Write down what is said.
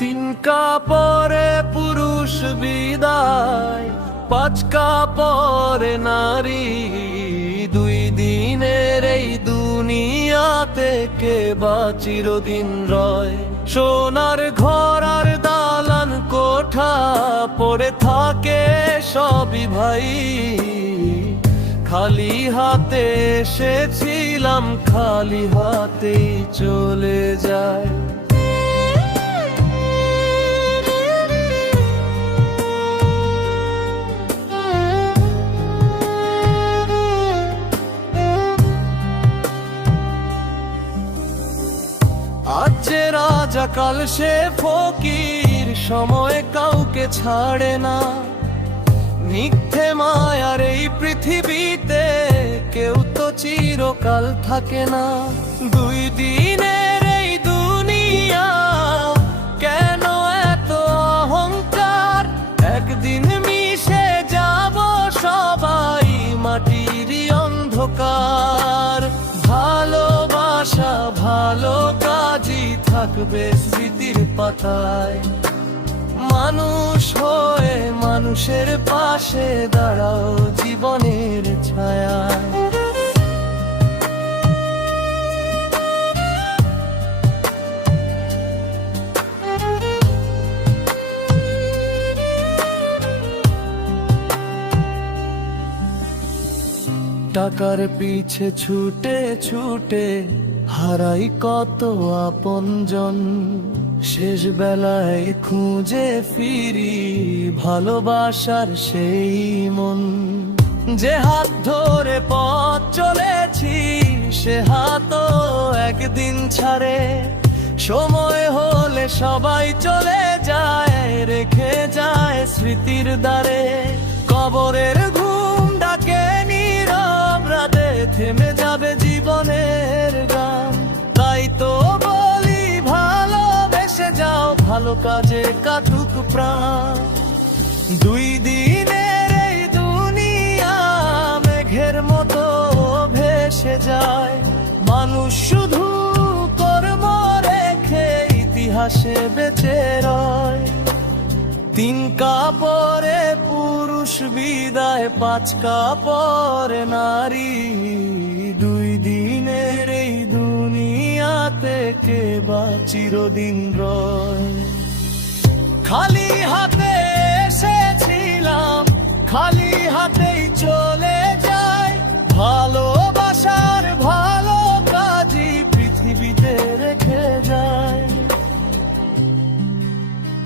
তিন কাপড়ে পুরুষ বিদায়, পাঁচ কাপড়ে নারী। দুই দিনের এই দুনিয়াতে কে বা চিরদিন রয়। সোনার ঘর আর দালান কোঠা পড়ে থাকে সবই ভাই। খালি হাতে এসেছিলাম, খালি হাতেই চলে যায়। আজ যে রাজা কাল সে ফকির, সময় কাউকে ছাড়ে না। মিথ্যে মায়ার এই পৃথিবীতে কেউ তো চিরকাল থাকে না। দুই দিনের এই দুনিয়া, কেন এত অহংকার? একদিন মিশে যাব সবাই মাটিরই অন্ধকার। ভালোবাসা ভালো কাজই থাকবে স্মৃতির পাতায়। মানুষ হয়ে মানুষের পাশে দাঁড়াও জীবনের ছায়ায়। টাকার পিছে ছুটে ছুটে হারাই কত আপনজন। শেষ বেলায় খুঁজে ফিরি ভালোবাসার সেই মন। যে হাত ধরে পথ চলেছি সে হাতও একদিন ছাড়ে। সময় হলে সবাই চলে যায়, রেখে যায় স্মৃতির দ্বারে। কবরের ঘুম ডাকে নীরব রাতে, থেমে যাবে জীবনের গান। তাই তো বলি ভালোবেসে যাও, ভালো কাজে কাটুক প্রাণ। দুই দিনের এই দুনিয়া মেঘের মতো ভেসে যায়। মানুষ শুধু কর্ম রেখে ইতিহাসে বেঁচে রয়। তিন কাপড়ে পুরুষ বিদায়, পাঁচ কাপড়ে নারী। দুই দিনের এই দুনিয়াতে কে বা চিরদিন রয়। খালি হাতে